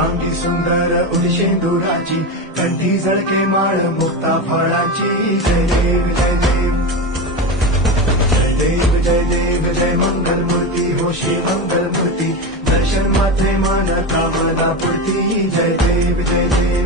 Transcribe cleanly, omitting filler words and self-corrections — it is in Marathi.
शुभांगी सुंदर उदिशेंदुराची कंठी झळके माळ मुक्ता फळाची जय देव जय देव जय देव जय देव जय मंगल मूर्ती हो श्री मंगल मूर्ती दर्शन मात्रे मान कामना पूर्ती जय देव जय देव